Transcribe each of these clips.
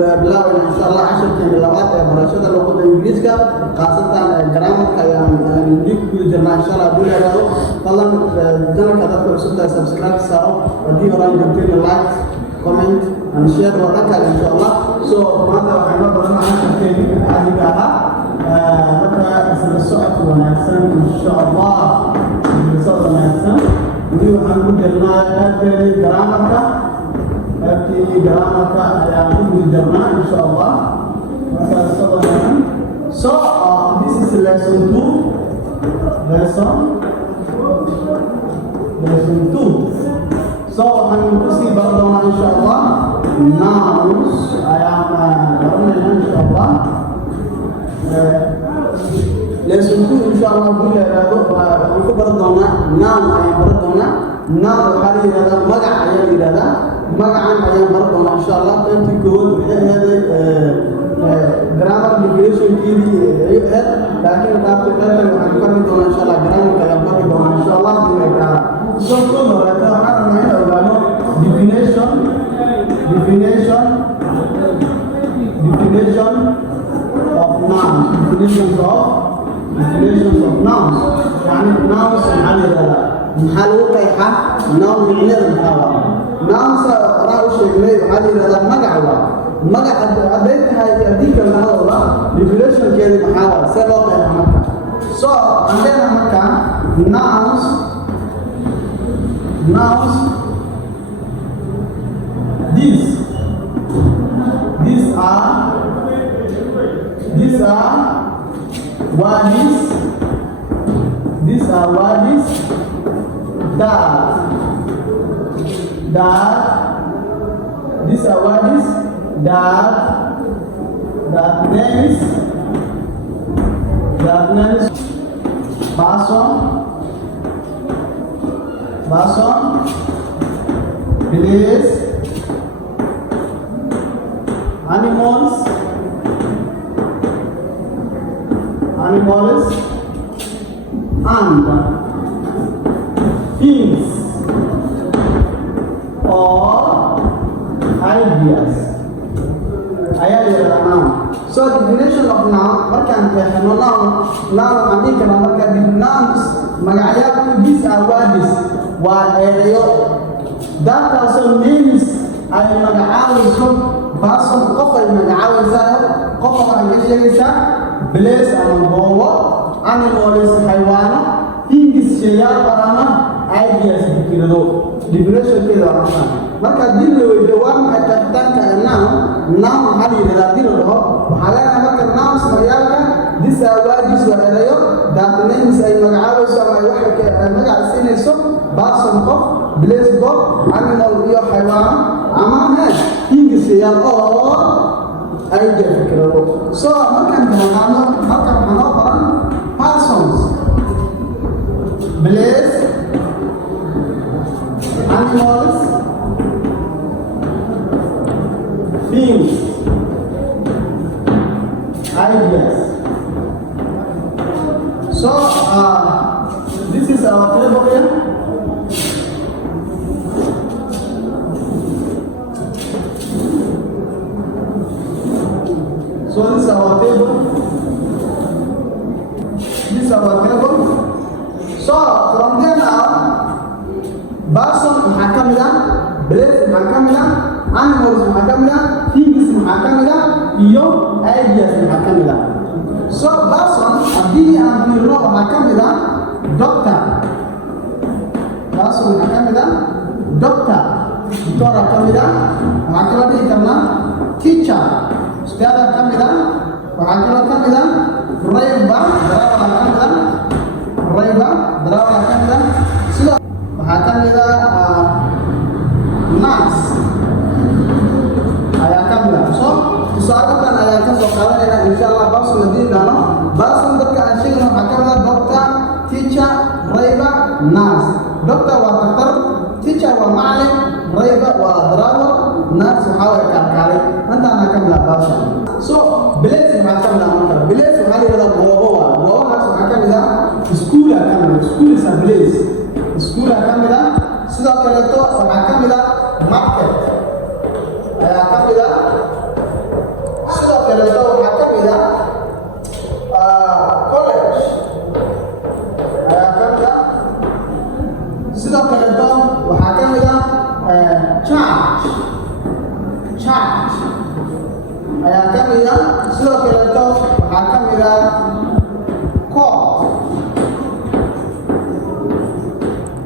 بالله إن شاء الله 10 كلمات برشة اللغة الإنجليزية خاصة جرامر كيان نجيب جماعة إن شاء الله دول هذا طبعا جنا كذا فرصة سبسكرايب سارو ودي orang جمتين لايك كومنت and share ورقة إن شاء الله so ماذا وحنا برنا 10 كلمات هذه كها متى السؤال ونحسن إن شاء الله السؤال ونحسن ويوحنا كلنا هذه جرامر في جرامك يعني بالجرمان إن شاء الله. So this is lesson 2. Lesson 2. So هنقصي برضه إن شاء الله nouns إن شاء الله. lesson 2 إن شاء الله بقول هذا برضه noun برضه noun هذه هذا مجا هذا مجا برضه إن شاء الله تنتقل هذا grammar definition كذي لكن كاتب هنقول دون إن شاء الله grammar كيان دون إن شاء الله دينك so كل هذا أنا ما أقوله definition of nouns definitions of nouns يعني nouns محل هذا محل كيحة noun معنى هذا nouns رأوا شيء محل هذا مجا عديت هاي أديك المحاولة definition كذي محاولة سبب مكة so عندنا مكة nouns these are words that these are words that names person, place, animals and things or ideas. So definition of noun, markaan qeexno noun haddii kale marka nouns magacyadu these are words waa erayo dadkaasoo names ay magacaabayso person qof ay magacaabaysaa qof waxay ka sheegaysaa place ama goobo animals xayawaano things shayaal qarama ideas fikrado definition keeda waa marka dib loo weydiiyo maxay taxtanka noun hal yiraahdo dib loo waxa la marka nouns magaalka these are words waa erayo that names ay magacaabayso ama ay wax ka magacaysiinayso person qof place qof animal iyo xayawaan ama things yaal oo ay fikrado so markaan dhahno halka waxaan oo qoran persons place animals things ideas so this is our table here so this is our table so from there now person محكمة place محكمة animals محكمة things محكمة iyo ideas محكمة so person haddii aan fiirno محكمة doctor person محكمة doctor doctor محكمة waxaa kaloo dhihi karnaa teacher ustaad محكمة waxaa kaloo kamida driver محكمة sida waxaa kamida nurse ayaa kamida so tusaaladan ayaa ka soo qaadanayna insha Allah person hadii dhano person dadka aan sheegno waxaa kamida doctor teacher driver nurse doctor waa dhaqtar teacher waa macallin driver waa driver nurse waxaa way kalkaali intaana kamida person so place waxaa kamida marka place waxaa la yiraahdaa goobahaas waxaa kamida school is a place school kamida sidoo kale to waxaa kamida market ayaa kamida charge ayaa ka mid ah sidoo kaleeto waxaa ka mid ah court.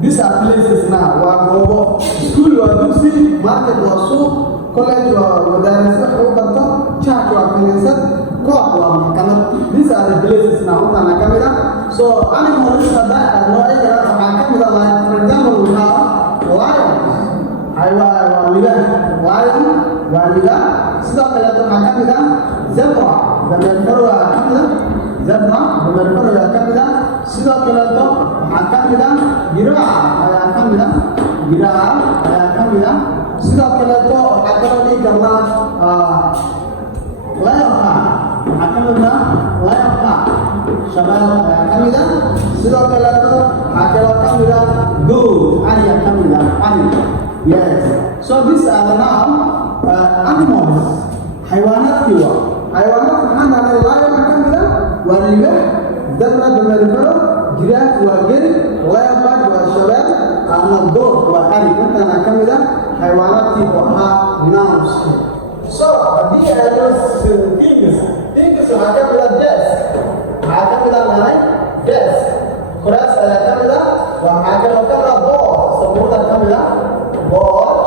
These are places now waa goobo school waa dugsi market waa suuq college waa madaarisa wax lagu barto church waa kaniisad court waa maxkamad. These are the places now waxaana ka mid ah so animals hadda noocyada waxaa ka mid ah like for example we have lion waa liban lion waa liban sidoo kaleeto waxaa ka mid ah zebra dameer waa ka mid ah zebra dameer waa ka mid ah sidoo kaleeto waxaa ka mid ah giraffe ayaa ka mid ah giraffe ayaa ka mid ah sidoo kaleeto waxaa kaloo dhihi karnaa leopard waxaa ka mid ah leopard shabeelle ayaa ka mid ah sidoo kaleeto waxaa kaloo ka mid ah goat ariga ka mid ah ari. Yes, so these are now animals xayawaanaadkii waa xayawaanaadka maxaa dhahay lion ka mid ah waa libax zebra dameer giraffe waa geri leopard waa shabeelle ama goat waa ari. intaana ka mid ah xayawaanaadkii oo ahaa nouns. So haddii aynu things waxaa ka mid ah desk waxaa ka mid ah maanay desk kuraas ayaa ka mid ah waxaa kaloo ka mid ah board sabuurda ka mid ah board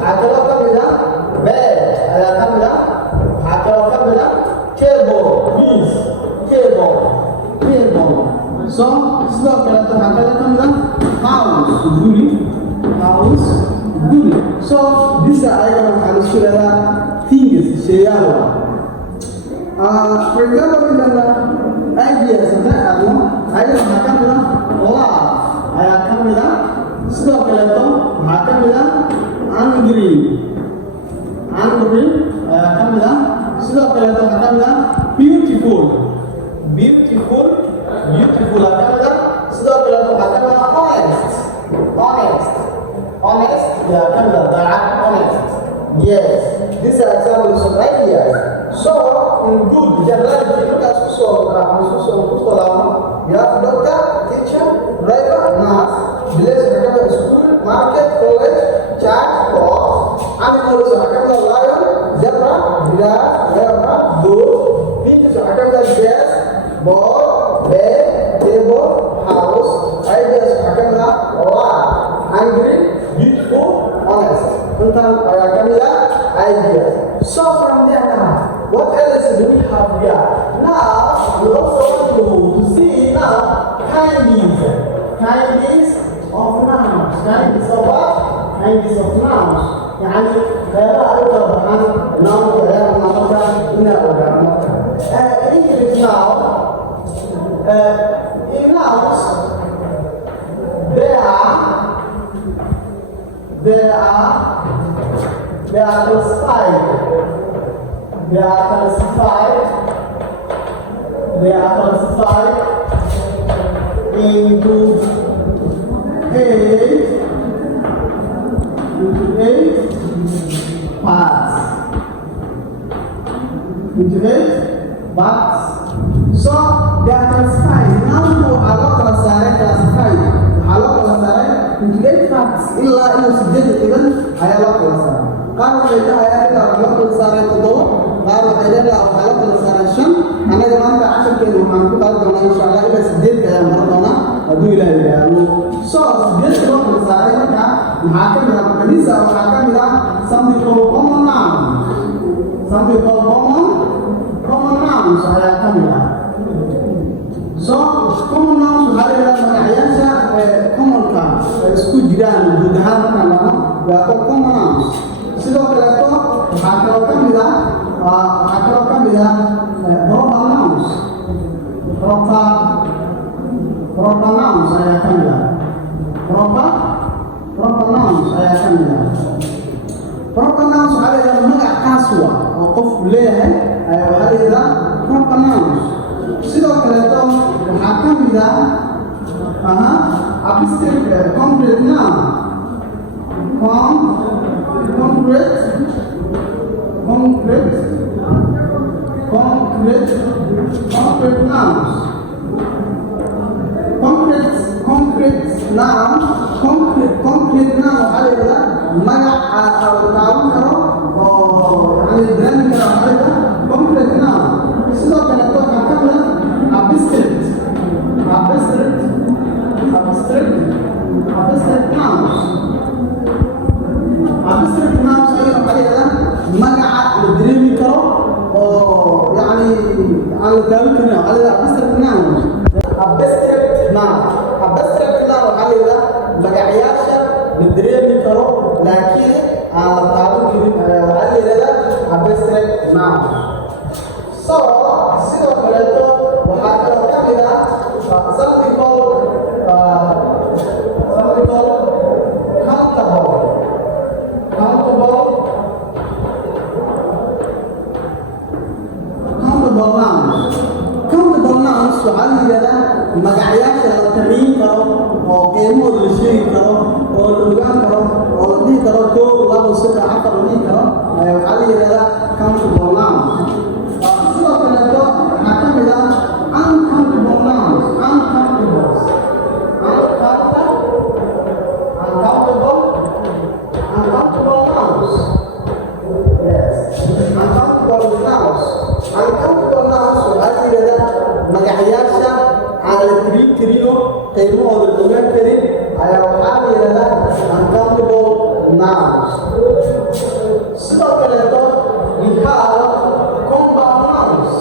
waxaa kaloo ka mid ah bed ayaa ka mid ah waxaa kaloo ka mid ah table means table. So sidoo kaleeto waxaa kaloo ka mid ah house guri house guri. So these are ayagana waxaa la isku yidhahdaa things sheeyaal. For example midana ideas haddaan aadno ayagana waxaa ka mid ah love ayaa ka mid ah sidoo kaleeto waxaa ka mid ah angry ayaa ka mid ah sidoo kaleeto waxaa ka mid ah beautiful ayaa ka mid ah sidoo kaleeto waxaa ka mid ah honest ayaa ka mid ah daacad honest. Yes, these are examples of ideas. So in good generality markaas kusoo laabno you have doctor, teacher, driver, nurse, village waxaa ka mid ah school, market, college, church, court. Animals waxaa ka mid ah lion, zebra, giraffe, leopard, goat. Things waxaa ka mid ah desk, board, bed, table, house. Ideas waxaa ka mid ah love, angry, beautiful, honest. Intaan ayaa ka mid ah ideas. So from there now, what else do we have here? Now we also want to see now kinds of nouns. Kinds of what? Kinds of nouns. يعني غير أكثر عن noun غير نمطة إنه غير نمطة. English now. In nouns, they are classified. They are classified into eight parts. So they are classified. Now you are not classified. Into 8 parts. إلا إنه سجد إذن هيا لا classified. قالوا إذا هيا إلا لا classified تدور. قالوا إذا لا classified شن. أنا جمعت 10 كيلو وحنقول هذا إن شاء الله إذا سجد كلام مرضنا أدو إلى يعني. So سجد لا classified كا محاكم لا كنيسة محاكم لا something called common noun. Something called common nouns هيا كملا. So common nouns هذا magacyasha common ka isku jiraan guud ahaan marka lama waa common nouns. Sidoo kale waxaa kaloo ka mid ah proper nouns. Proper nouns ayaa ka mid ah. Proper nouns ayaa ka mid ah. Proper nouns waxaa la yidhahdaa magac kaas waa oo qofku leeyahay waxaa la yidhahdaa proper nouns. Sidoo kaleeto waxaa ka mid ah abstract concrete noun. Concrete nouns. Concrete noun waxaa la yidhahdaa magac taaban karo oo يعني على ذلك على abstract nouns abstract noun abstract noun على ذا magacyasha la dareemi karo laakiin aan la taaban karin على ذا abstract noun so sidoo kale waxaa kaloo ka mid ah something called countable nouns waxaa la yidhahdaa magacayaasha la tamiin karo oo qiimahooda la sheegi karo oo la ogaan karo oo la dhihi karo koob labo saddex afar la dhihi karo waxaa la yidhahdaa countable nouns sidoo kaleeto waxaa ka mid ah uncountable nouns uncountable nouns yes uncountable nouns uncountable nouns waxaa la yidhahdaa magacayaasha aan la tirin karinoo qiimahooda la ogaan karin ayaa waxaa la yidhahdaa uncountable nouns sidoo kaleeto we have compound nouns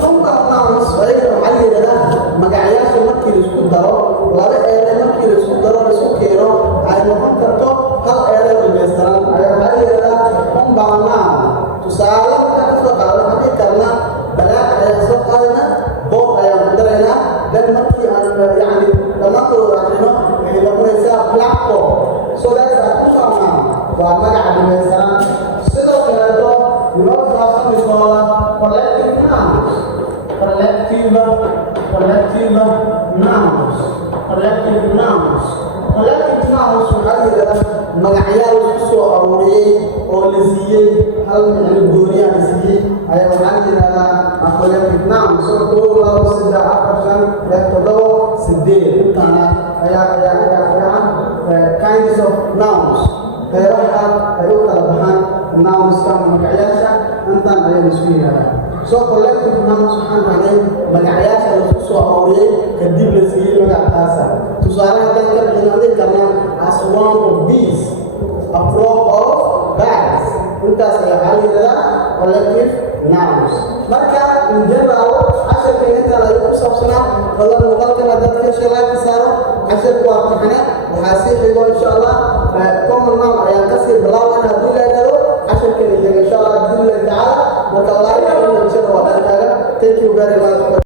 compound nouns ayagana waxaa la yidhahdaa magacayaasha markii la isku daro laba eray markii la isku daro la isku keeno ay noqon karto hal eray dhamaystiran ayaa waxaa la yidhahdaa compound noun tusaale markaan kasoo qaadana waxaan dhihi karnaa balaag ayaan soo qaadana bood ayaan ku daraynaa dan markii aan yani dhammaantooda akrino waxay noqonaysaa blackboard so that's a compound noun waa magaca dhamaystiran sidoo kaleeto yunoosaasamiskooda collective nouns collective nouns waxaa la yidhahdaa magacyaal isku soo aruuriyey oo la siiyey hal micno gooniya la siiyey ayaa waxaa la yidhahdaa collective nouns so koob labo saddex afar shan lix toddobo sideed intaana ayaa kinds of nouns qeybaha ay u kala baxaan nounska magacyaasha intaan ayaa la isku yidhahdaa so collective nouns waxaan rahnay magacayaasha la isku soo aruuriyey kadib la siiyey magackaasa tusaale haddaan ka bixin adii karnaa as one of these a flock of bags intaas ayaa waxaa la yidhahdaa collective nouns marka in general casharkan intaan ayuu ku saabsanaa fadlan muuqaalkan haddaad fiisha like saaro casharku waa taxane waxaa sii xigo insha allah common noun ayaan kasii bilaaban haddii la yidhahdo casharkan iyaga insha allah biidnillahi tacaala marka like iyo insha allah waa dhankaaga thank you very much